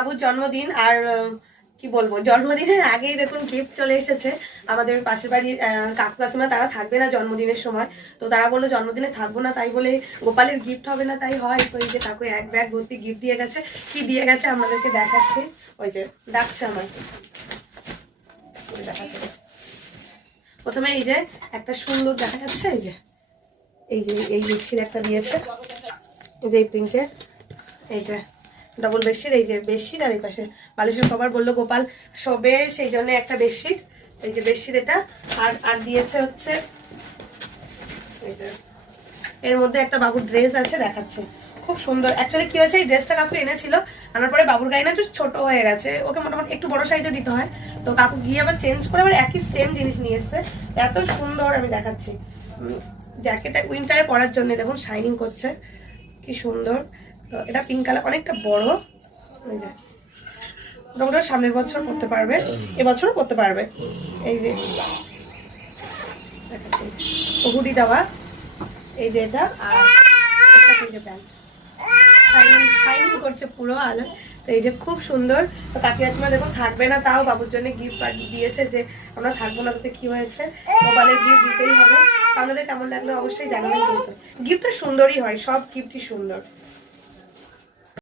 বাবুর জন্মদিন আর কি বলবো, জন্মদিনের আগেই দেখুন গিফট চলে এসেছে। আমাদের পাশের বাড়ির কাকু কাকিমা তারা থাকবে না জন্মদিনের সময়, তো তারা বললো জন্মদিনে থাকবো না, তাই বলে গোপালের গিফট হবে না, তাই হয়। তো এই যে কাকু এক ব্যাগ ভর্তি গিফট দিয়ে গেছে। কি দিয়ে গেছে আমাদেরকে দেখাচ্ছে, ওই যে ডাকছে আমার দেখাচ্ছে। প্রথমে এই যে একটা সুন্দর দেখা যাচ্ছে, এই যে এই লিপস্টিক একটা দিয়েছে, এই যে এই পিঙ্কের, এই যে ডবল বেডশিট, এই যে বেডশিট, আর এই পাশে বালিশের কভার। বললো গোপাল শোবে, সেই জন্য একটা বেডশিট, এই যে বেডশিট এটা। আর দিয়েছে হচ্ছে এই যে এর মধ্যে একটা বাবুর ড্রেস আছে, দেখাচ্ছে খুব সুন্দর। অ্যাকচুয়ালি কি হয়েছে, এই ড্রেসটা কাকু এনেছিল, আনার পরে বাবুর গায়ে না একটু ছোট হয়ে গেছে, ওকে মোটামুটি একটু বড় সাইজে দিতে হয়, তো কাকু গিয়ে আবার চেঞ্জ করে আবার একই সেম জিনিস নিয়ে এসছে। এত সুন্দর, আমি দেখাচ্ছি। জ্যাকেটটা উইন্টারে পরার জন্য দেখুন শাইনিং করছে, কি সুন্দর। তো এটা পিঙ্ক কালার, অনেকটা বড়, মোটামুটি সামনের বছর পড়তে পারবে, এবছরও পড়তে পারবে। এই যে দেখাচ্ছি, হুডি দেওয়া, এই যে এটা, আর এই যে প্যান্ট শাইনিং করছে পুরো আলো। তো এই যে খুব সুন্দর। তো কাকি কাকিমা দেখুন থাকবে না, তাও বাবুর জন্য গিফট দিয়েছে যে আমরা থাকবো না, তাতে কি হয়েছে, মোবাইলের গিফট দিতেই হবে। আপনাদের কেমন লাগলো অবশ্যই জানাবেন। কিন্তু গিফট তো সুন্দরই হয়, সব গিফটই সুন্দর।